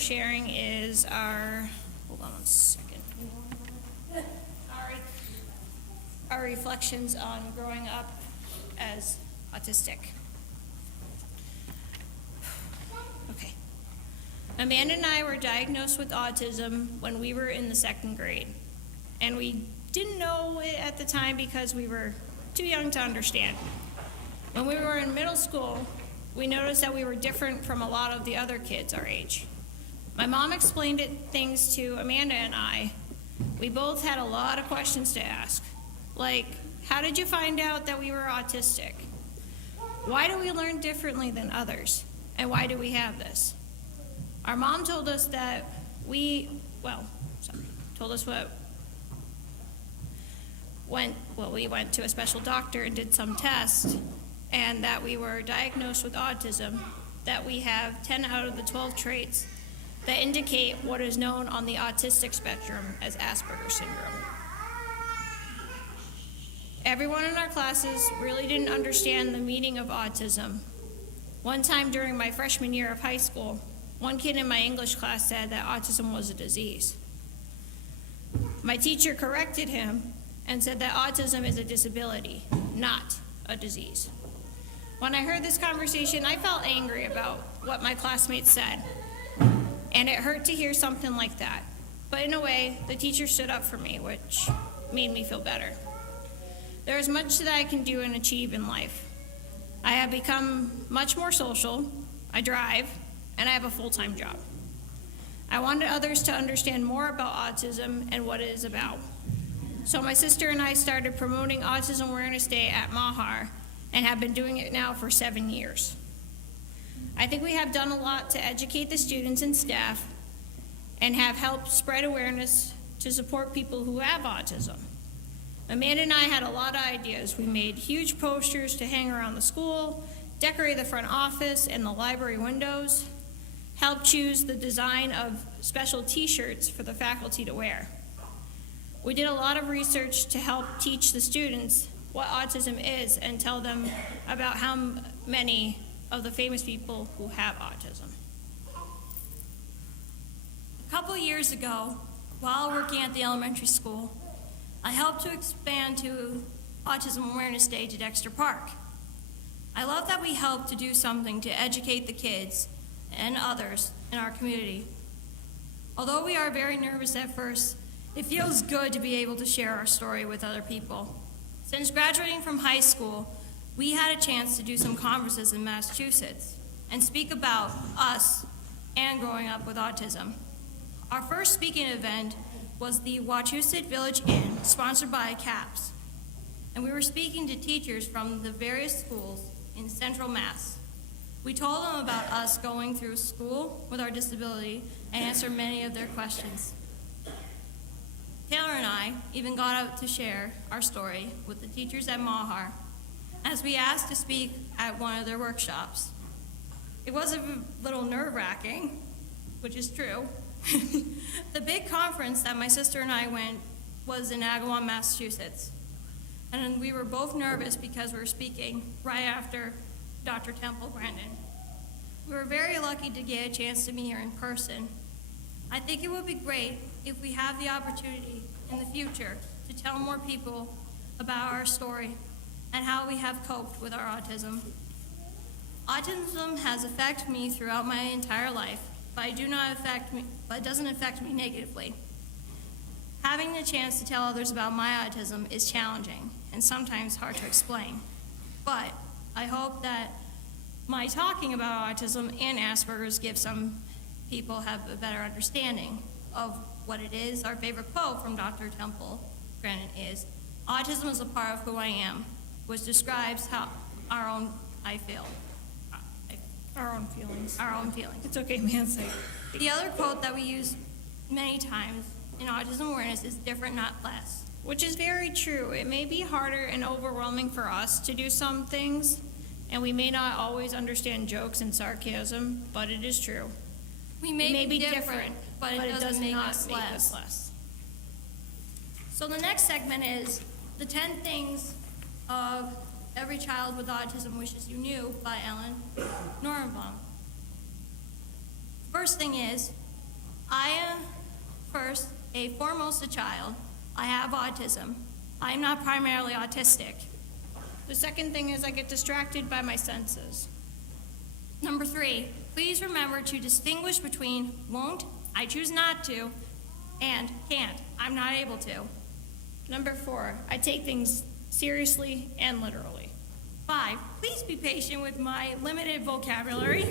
sharing is hold on one second, our reflections on growing up as autistic. Okay. Amanda and I were diagnosed with autism when we were in the 2nd grade, and we didn't know it at the time because we were too young to understand. When we were in middle school, we noticed that we were different from a lot of the other kids our age. My mom explained things to Amanda and I. We both had a lot of questions to ask, like, how did you find out that we were autistic? Why do we learn differently than others? And why do we have this? Our mom told us that we went to a special doctor and did some tests, and that we were diagnosed with autism, that we have 10 out of the 12 traits that indicate what is known on the autistic spectrum as Asperger's syndrome. Everyone in our classes really didn't understand the meaning of autism. One time during my freshman year of high school, one kid in my English class said that autism was a disease. My teacher corrected him and said that autism is a disability, not a disease. When I heard this conversation, I felt angry about what my classmates said, and it hurt to hear something like that. But in a way, the teacher stood up for me, which made me feel better. There is much that I can do and achieve in life. I have become much more social, I drive, and I have a full-time job. I wanted others to understand more about autism and what it is about. So my sister and I started promoting Autism Awareness Day at Mahar and have been doing it now for 7 years. I think we have done a lot to educate the students and staff and have helped spread awareness to support people who have autism. Amanda and I had a lot of ideas. We made huge posters to hang around the school, decorate the front office and the library windows, helped choose the design of special t-shirts for the faculty to wear. We did a lot of research to help teach the students what autism is and tell them about how many of the famous people who have autism. A couple years ago, while working at the elementary school, I helped to expand to Autism Awareness Day to Dexter Park. I love that we helped to do something to educate the kids and others in our community. Although we are very nervous at first, it feels good to be able to share our story with other people. Since graduating from high school, we had a chance to do some conferences in Massachusetts and speak about us and growing up with autism. Our first speaking event was the Wachusett Village Inn, sponsored by CAPS. And we were speaking to teachers from the various schools in Central Mass. We told them about us going through school with our disability and answered many of their questions. Taylor and I even got out to share our story with the teachers at Mahar as we asked to speak at one of their workshops. It was a little nerve-wracking, which is true. The big conference that my sister and I went was in Agawam, Massachusetts. And we were both nervous because we were speaking right after Dr. Temple Brandon. We were very lucky to get a chance to meet her in person. I think it would be great if we have the opportunity in the future to tell more people about our story and how we have coped with our autism. Autism has affected me throughout my entire life, but it doesn't affect me negatively. Having the chance to tell others about my autism is challenging and sometimes hard to explain. But I hope that my talking about autism and Asperger's gives some people have a better understanding of what it is. Our favorite quote from Dr. Temple Grandin is, "Autism is a part of who I am," which describes how our own feelings. It's okay, man, say it. The other quote that we use many times in autism awareness is different, not less. Which is very true. It may be harder and overwhelming for us to do some things, and we may not always understand jokes and sarcasm, but it is true. We may be different, but it doesn't make us less. So the next segment is the 10 things of every child with autism wishes you knew by Ellen Norenbaum. First thing is, I am foremost a child. I have autism. I am not primarily autistic. The second thing is I get distracted by my senses. Number 3, please remember to distinguish between won't, I choose not to, and can't, I'm not able to. Number 4, I take things seriously and literally. 5, please be patient with my limited vocabulary.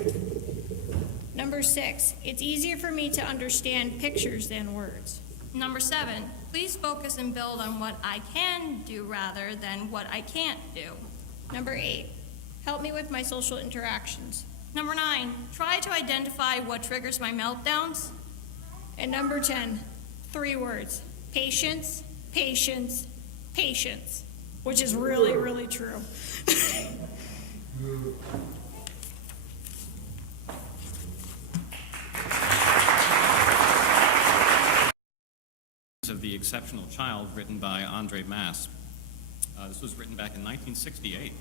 Number 6, it's easier for me to understand pictures than words. Number 7, please focus and build on what I can do rather than what I can't do. Number 8, help me with my social interactions. Number 9, try to identify what triggers my meltdowns. And number 10, 3 words, patience, patience, patience, which is really, really true. Of the Exceptional Child, written by Andre Mass. This was written back in 1968.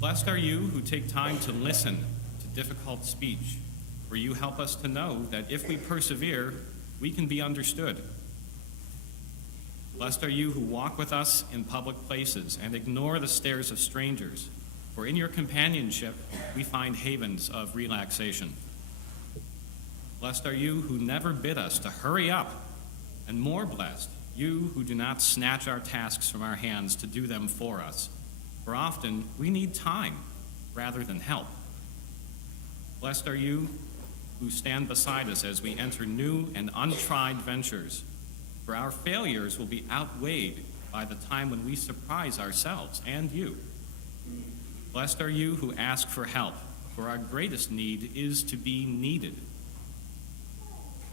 Blessed are you who take time to listen to difficult speech, for you help us to know that if we persevere, we can be understood. Blessed are you who walk with us in public places and ignore the stares of strangers, for in your companionship we find havens of relaxation. Blessed are you who never bid us to hurry up, and more blessed, you who do not snatch our tasks from our hands to do them for us, for often we need time rather than help. Blessed are you who stand beside us as we enter new and untried ventures, for our failures will be outweighed by the time when we surprise ourselves and you. Blessed are you who ask for help, for our greatest need is to be needed.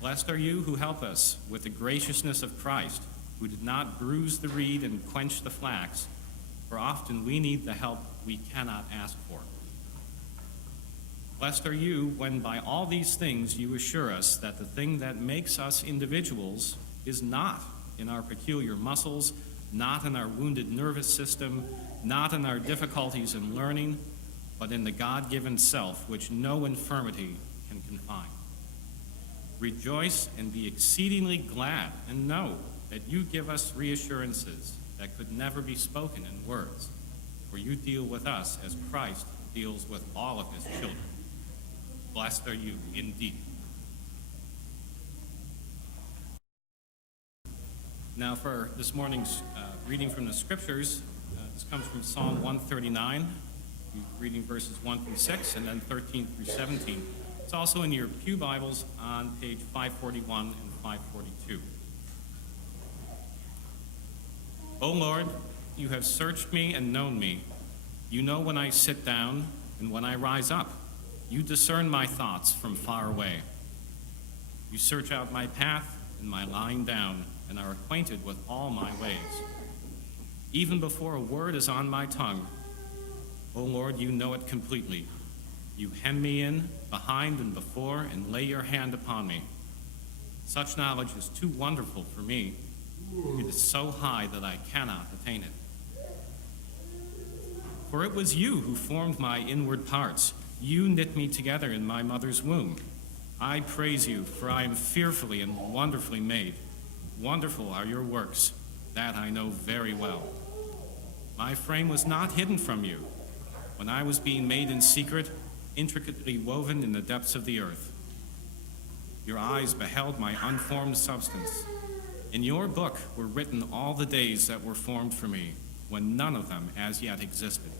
Blessed are you who help us with the graciousness of Christ, who did not bruise the reed and quench the flax, for often we need the help we cannot ask for. Blessed are you when by all these things you assure us that the thing that makes us individuals is not in our peculiar muscles, not in our wounded nervous system, not in our difficulties in learning, but in the God-given self which no infirmity can confine. Rejoice and be exceedingly glad, and know that you give us reassurances that could never be spoken in words, for you deal with us as Christ deals with all of his children. Blessed are you indeed. Now for this morning's reading from the scriptures, this comes from Psalm 139, reading verses 1 through 6, and then 13 through 17. It's also in your pew Bibles on page 541 and 542. O Lord, you have searched me and known me. You know when I sit down and when I rise up. You discern my thoughts from far away. You search out my path and my lying down and are acquainted with all my ways. Even before a word is on my tongue, O Lord, you know it completely. You hem me in, behind and before, and lay your hand upon me. Such knowledge is too wonderful for me. It is so high that I cannot attain it. For it was you who formed my inward parts. You knit me together in my mother's womb. I praise you, for I am fearfully and wonderfully made. Wonderful are your works, that I know very well. My frame was not hidden from you when I was being made in secret, intricately woven in the depths of the earth. Your eyes beheld my unformed substance. In your book were written all the days that were formed for me, when none of them as yet existed.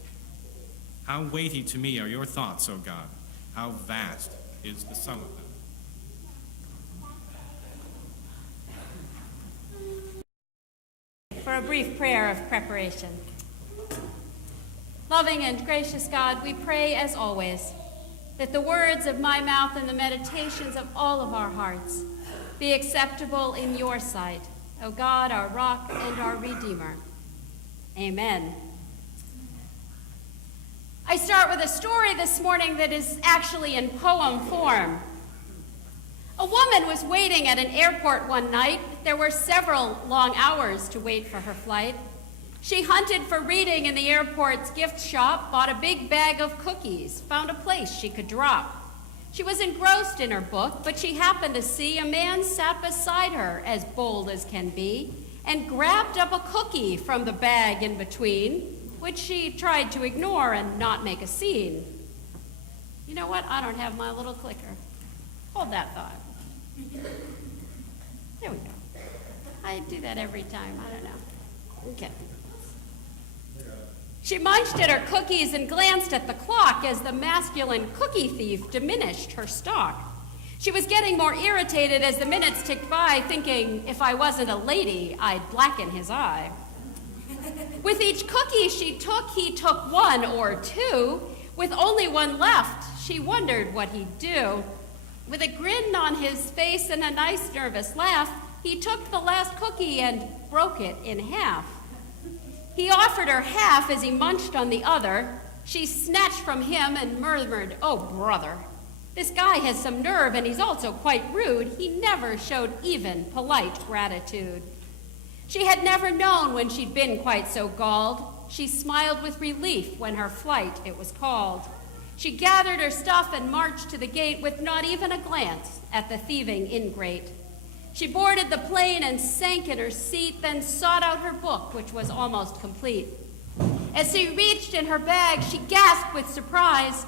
How weighty to me are your thoughts, O God. How vast is the sum of them. For a brief prayer of preparation. Loving and gracious God, we pray as always that the words of my mouth and the meditations of all of our hearts be acceptable in your sight, O God, our rock and our Redeemer. Amen. I start with a story this morning that is actually in poem form. A woman was waiting at an airport one night. There were several long hours to wait for her flight. She hunted for reading in the airport's gift shop, bought a big bag of cookies, found a place she could drop. She was engrossed in her book, but she happened to see a man sat beside her, as bold as can be, and grabbed up a cookie from the bag in between, which she tried to ignore and not make a scene. You know what? I don't have my little clicker. Hold that thought. There we go. I do that every time. I don't know. Okay. She munched at her cookies and glanced at the clock as the masculine cookie thief diminished her stock. She was getting more irritated as the minutes ticked by, thinking, if I wasn't a lady, I'd blacken his eye. With each cookie he took one or two. With only one left, she wondered what he'd do. With a grin on his face and a nice nervous laugh, he took the last cookie and broke it in half. He offered her half as he munched on the other. She snatched from him and murmured, "Oh, brother, this guy has some nerve and he's also quite rude. He never showed even polite gratitude." She had never known when she'd been quite so galled. She smiled with relief when her flight it was called. She gathered her stuff and marched to the gate with not even a glance at the thieving ingrate. She boarded the plane and sank in her seat, then sought out her book, which was almost complete. As she reached in her bag, she gasped with surprise.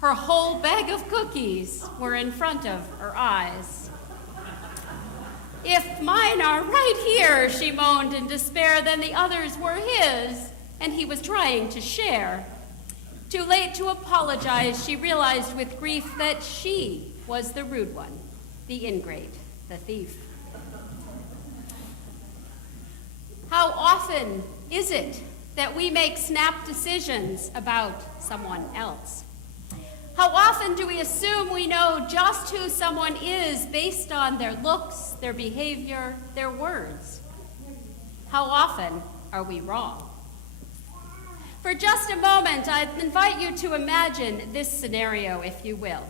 Her whole bag of cookies were in front of her eyes. "If mine are right here," she moaned in despair, "then the others were his, and he was trying to share." Too late to apologize, she realized with grief that she was the rude one, the ingrate, the thief. How often is it that we make snap decisions about someone else? How often do we assume we know just who someone is based on their looks, their behavior, their words? How often are we wrong? For just a moment, I invite you to imagine this scenario, if you will.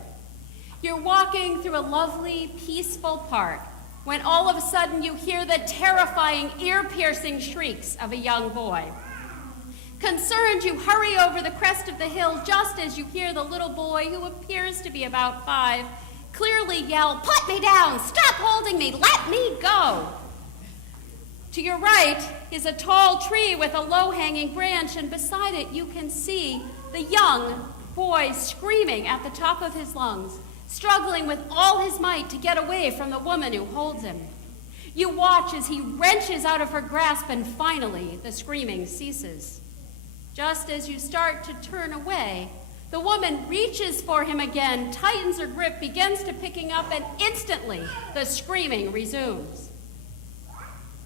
You're walking through a lovely, peaceful park when all of a sudden you hear the terrifying, ear-piercing shrieks of a young boy. Concerned, you hurry over the crest of the hill just as you hear the little boy, who appears to be about 5, clearly yell, "Put me down! Stop holding me! Let me go!" To your right is a tall tree with a low-hanging branch, and beside it you can see the young boy screaming at the top of his lungs, struggling with all his might to get away from the woman who holds him. You watch as he wrenches out of her grasp, and finally the screaming ceases. Just as you start to turn away, the woman reaches for him again, tightens her grip, begins to picking up, and instantly the screaming resumes.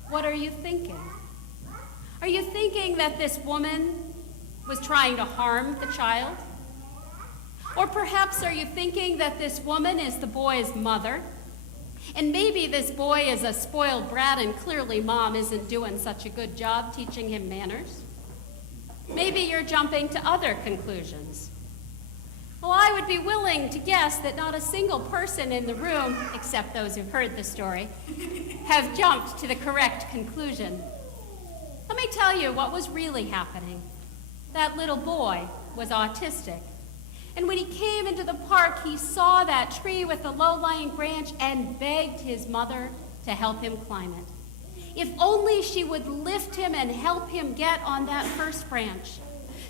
What are you thinking? Are you thinking that this woman was trying to harm the child? Or perhaps are you thinking that this woman is the boy's mother? And maybe this boy is a spoiled brat and clearly mom isn't doing such a good job teaching him manners? Maybe you're jumping to other conclusions. Well, I would be willing to guess that not a single person in the room, except those who've heard the story, have jumped to the correct conclusion. Let me tell you what was really happening. That little boy was autistic. And when he came into the park, he saw that tree with the low-lying branch and begged his mother to help him climb it. If only she would lift him and help him get on that first branch.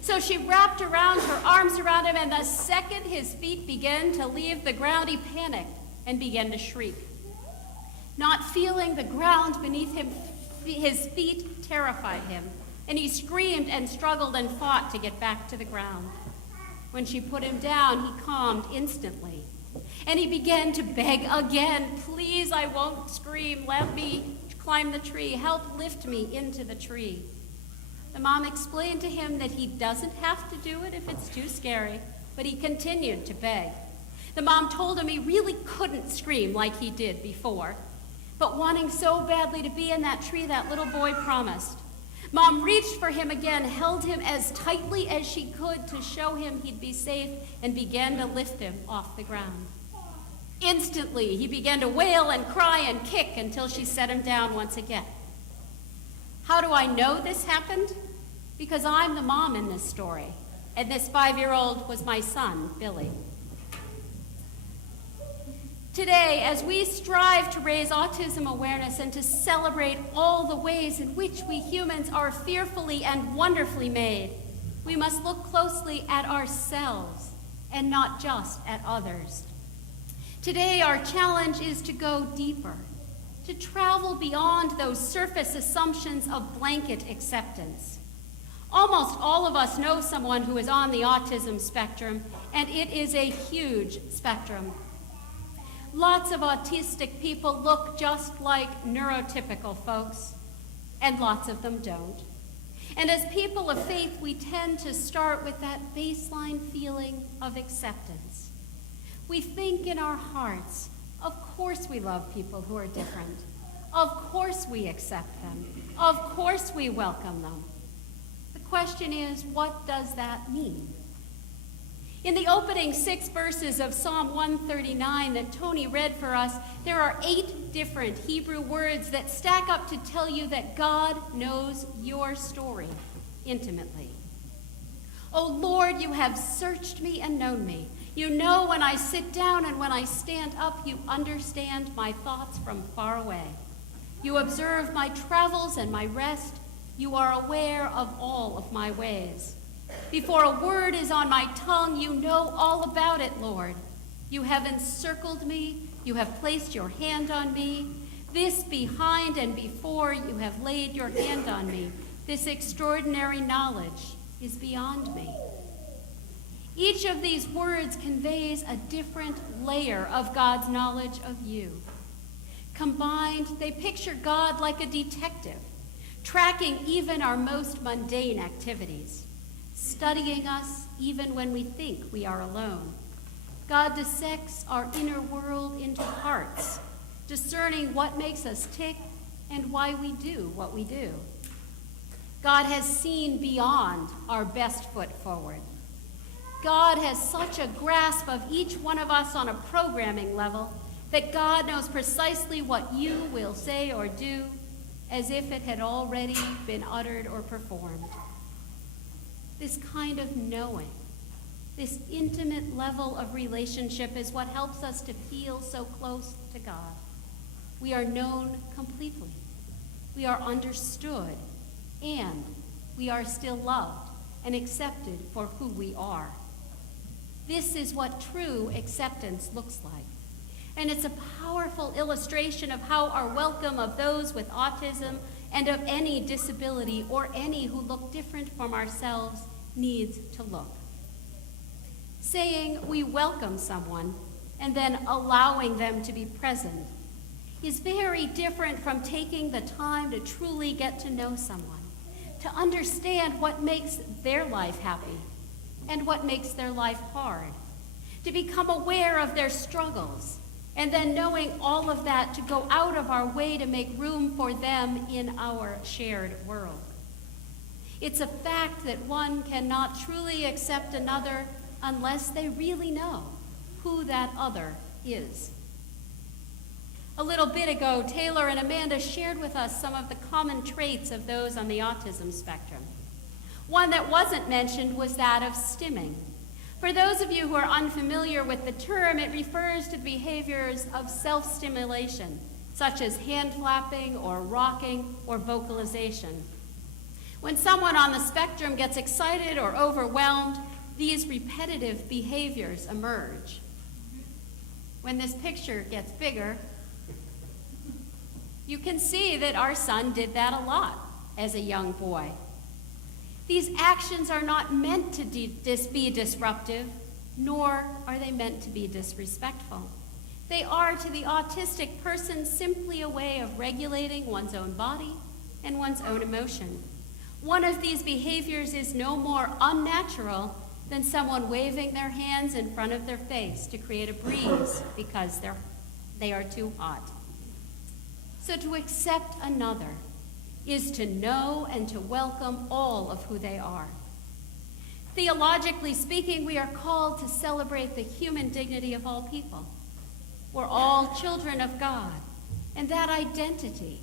So she wrapped around her arms around him, and the second his feet began to leave the ground, he panicked and began to shriek. Not feeling the ground beneath him, his feet terrified him, and he screamed and struggled and fought to get back to the ground. When she put him down, he calmed instantly, and he began to beg again, "Please, I won't scream. Let me climb the tree. Help lift me into the tree." The mom explained to him that he doesn't have to do it if it's too scary, but he continued to beg. The mom told him he really couldn't scream like he did before, but wanting so badly to be in that tree, that little boy promised. Mom reached for him again, held him as tightly as she could to show him he'd be safe, and began to lift him off the ground. Instantly, he began to wail and cry and kick until she set him down once again. How do I know this happened? Because I'm the mom in this story, and this 5-year-old was my son, Billy. Today, as we strive to raise autism awareness and to celebrate all the ways in which we humans are fearfully and wonderfully made, we must look closely at ourselves and not just at others. Today, our challenge is to go deeper, to travel beyond those surface assumptions of blanket acceptance. Almost all of us know someone who is on the autism spectrum, and it is a huge spectrum. Lots of autistic people look just like neurotypical folks, and lots of them don't. And as people of faith, we tend to start with that baseline feeling of acceptance. We think in our hearts, of course we love people who are different. Of course we accept them. Of course we welcome them. The question is, what does that mean? In the opening 6 verses of Psalm 139 that Tony read for us, there are 8 different Hebrew words that stack up to tell you that God knows your story intimately. O Lord, you have searched me and known me. You know when I sit down and when I stand up. You understand my thoughts from far away. You observe my travels and my rest. You are aware of all of my ways. Before a word is on my tongue, you know all about it, Lord. You have encircled me. You have placed your hand on me. This behind and before, you have laid your hand on me. This extraordinary knowledge is beyond me. Each of these words conveys a different layer of God's knowledge of you. Combined, they picture God like a detective, tracking even our most mundane activities, studying us even when we think we are alone. God dissects our inner world into parts, discerning what makes us tick and why we do what we do. God has seen beyond our best foot forward. God has such a grasp of each one of us on a programming level that God knows precisely what you will say or do as if it had already been uttered or performed. This kind of knowing, this intimate level of relationship is what helps us to feel so close to God. We are known completely. We are understood, and we are still loved and accepted for who we are. This is what true acceptance looks like. And it's a powerful illustration of how our welcome of those with autism and of any disability or any who look different from ourselves needs to look. Saying we welcome someone and then allowing them to be present is very different from taking the time to truly get to know someone, to understand what makes their life happy and what makes their life hard, to become aware of their struggles, and then knowing all of that to go out of our way to make room for them in our shared world. It's a fact that one cannot truly accept another unless they really know who that other is. A little bit ago, Taylor and Amanda shared with us some of the common traits of those on the autism spectrum. One that wasn't mentioned was that of stimming. For those of you who are unfamiliar with the term, it refers to the behaviors of self-stimulation, such as hand flapping or rocking or vocalization. When someone on the spectrum gets excited or overwhelmed, these repetitive behaviors emerge. When this picture gets bigger, you can see that our son did that a lot as a young boy. These actions are not meant to be disruptive, nor are they meant to be disrespectful. They are, to the autistic person, simply a way of regulating one's own body and one's own emotion. One of these behaviors is no more unnatural than someone waving their hands in front of their face to create a breeze because they are too hot. So to accept another is to know and to welcome all of who they are. Theologically speaking, we are called to celebrate the human dignity of all people. We're all children of God, and that identity,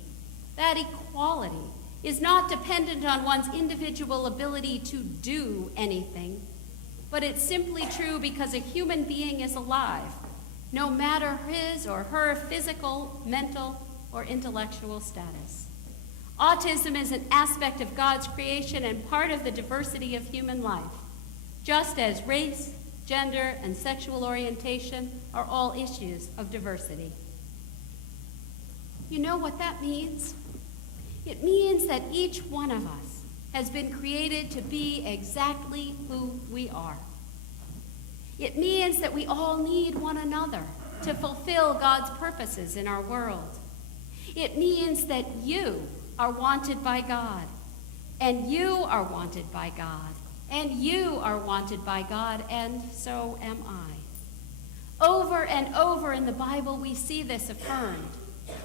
that equality, is not dependent on one's individual ability to do anything, but it's simply true because a human being is alive, no matter his or her physical, mental, or intellectual status. Autism is an aspect of God's creation and part of the diversity of human life, just as race, gender, and sexual orientation are all issues of diversity. You know what that means? It means that each one of us has been created to be exactly who we are. It means that we all need one another to fulfill God's purposes in our world. It means that you are wanted by God, and you are wanted by God, and you are wanted by God, and so am I. Over and over in the Bible, we see this affirmed.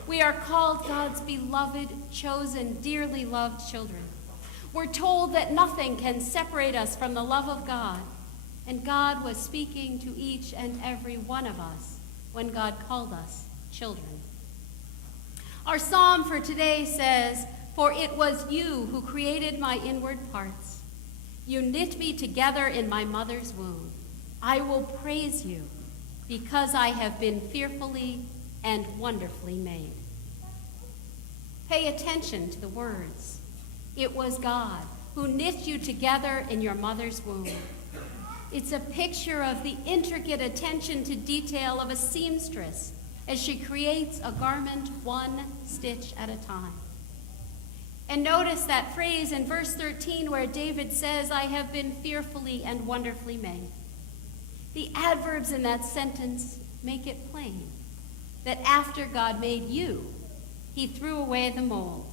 We are called God's beloved, chosen, dearly loved children. We're told that nothing can separate us from the love of God, and God was speaking to each and every one of us when God called us children. Our psalm for today says, "For it was you who created my inward parts. You knit me together in my mother's womb. I will praise you because I have been fearfully and wonderfully made." Pay attention to the words. It was God who knit you together in your mother's womb. It's a picture of the intricate attention to detail of a seamstress as she creates a garment one stitch at a time. And notice that phrase in verse 13 where David says, "I have been fearfully and wonderfully made." The adverbs in that sentence make it plain that after God made you, he threw away the mold.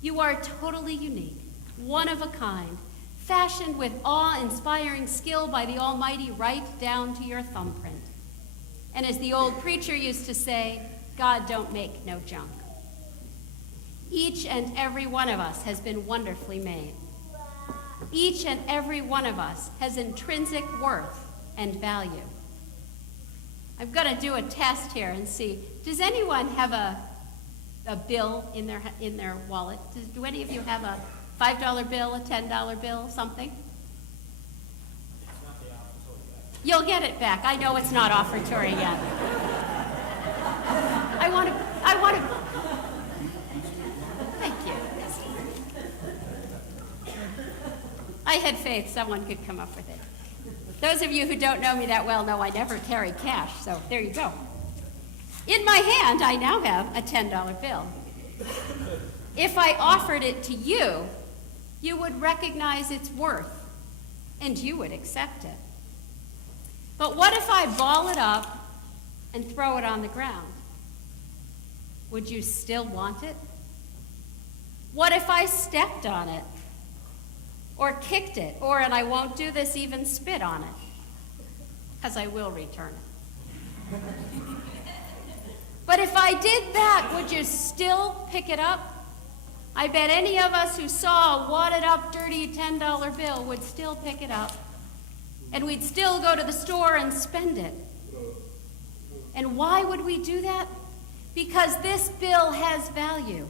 You are totally unique, one of a kind, fashioned with awe-inspiring skill by the Almighty right down to your thumbprint. And as the old preacher used to say, God don't make no junk. Each and every one of us has been wonderfully made. Each and every one of us has intrinsic worth and value. I'm going to do a test here and see, does anyone have a bill in their wallet? Do any of you have a $5 bill, a $10 bill, something? You'll get it back. I know it's not offertory yet. I want to, thank you. I had faith someone could come up with it. Those of you who don't know me that well know I never carry cash, so there you go. In my hand, I now have a $10 bill. If I offered it to you, you would recognize its worth, and you would accept it. But what if I ball it up and throw it on the ground? Would you still want it? What if I stepped on it, or kicked it, or, and I won't do this, even spit on it, because I will return it. But if I did that, would you still pick it up? I bet any of us who saw a wadded up, dirty $10 bill would still pick it up. And we'd still go to the store and spend it. And why would we do that? Because this bill has value.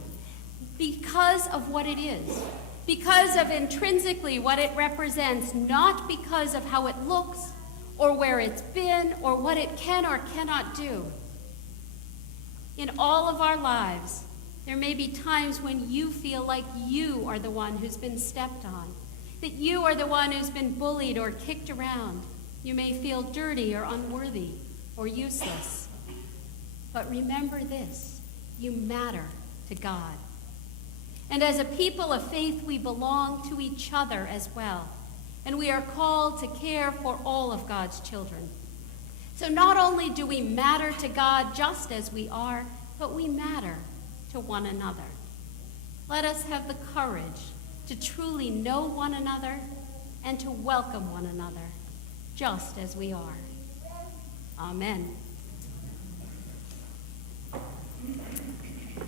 Because of what it is. Because of intrinsically what it represents, not because of how it looks, or where it's been, or what it can or cannot do. In all of our lives, there may be times when you feel like you are the one who's been stepped on, that you are the one who's been bullied or kicked around. You may feel dirty or unworthy or useless. But remember this, you matter to God. And as a people of faith, we belong to each other as well. And we are called to care for all of God's children. So not only do we matter to God just as we are, but we matter to one another. Let us have the courage to truly know one another and to welcome one another just as we are. Amen.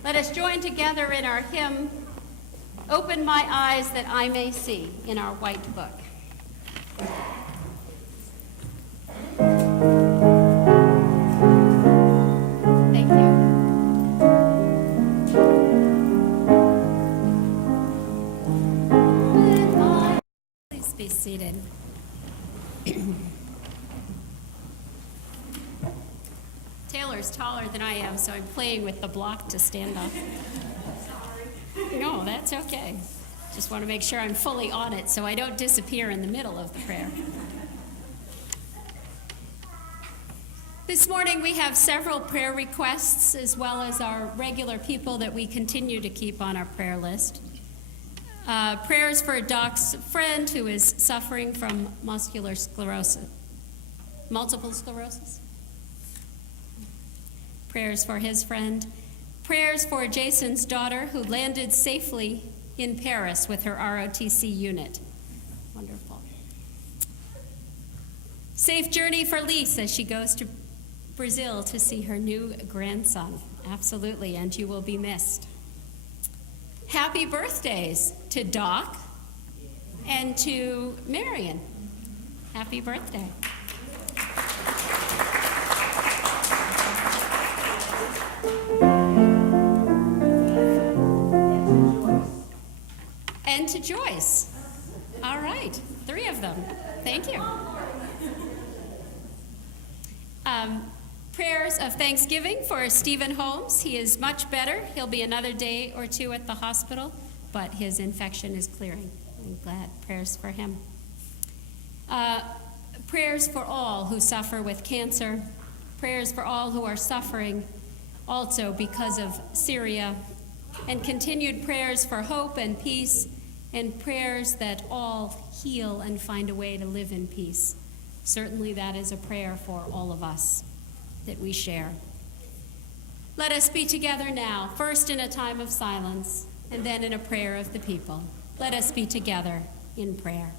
Let us join together in our hymn, "Open My Eyes That I May See," in our white book. Thank you. Please be seated. is taller than I am, so I'm playing with the block to stand on. No, that's okay. Just want to make sure I'm fully on it so I don't disappear in the middle of the prayer. This morning we have several prayer requests as well as our regular people that we continue to keep on our prayer list. Prayers for Doc's friend who is suffering from multiple sclerosis. Prayers for his friend. Prayers for Jason's daughter who landed safely in Paris with her ROTC unit. Wonderful. Safe journey for Lise as she goes to Brazil to see her new grandson. Absolutely, and you will be missed. Happy birthdays to Doc and to Marion. Happy birthday. And to Joyce. All right, 3 of them. Thank you. Prayers of thanksgiving for Stephen Holmes. He is much better. He'll be another day or 2 at the hospital, but his infection is clearing. I'm glad. Prayers for him. Prayers for all who suffer with cancer. Prayers for all who are suffering also because of Syria. And continued prayers for hope and peace, and prayers that all heal and find a way to live in peace. Certainly that is a prayer for all of us that we share. Let us be together now, first in a time of silence, and then in a prayer of the people. Let us be together in prayer.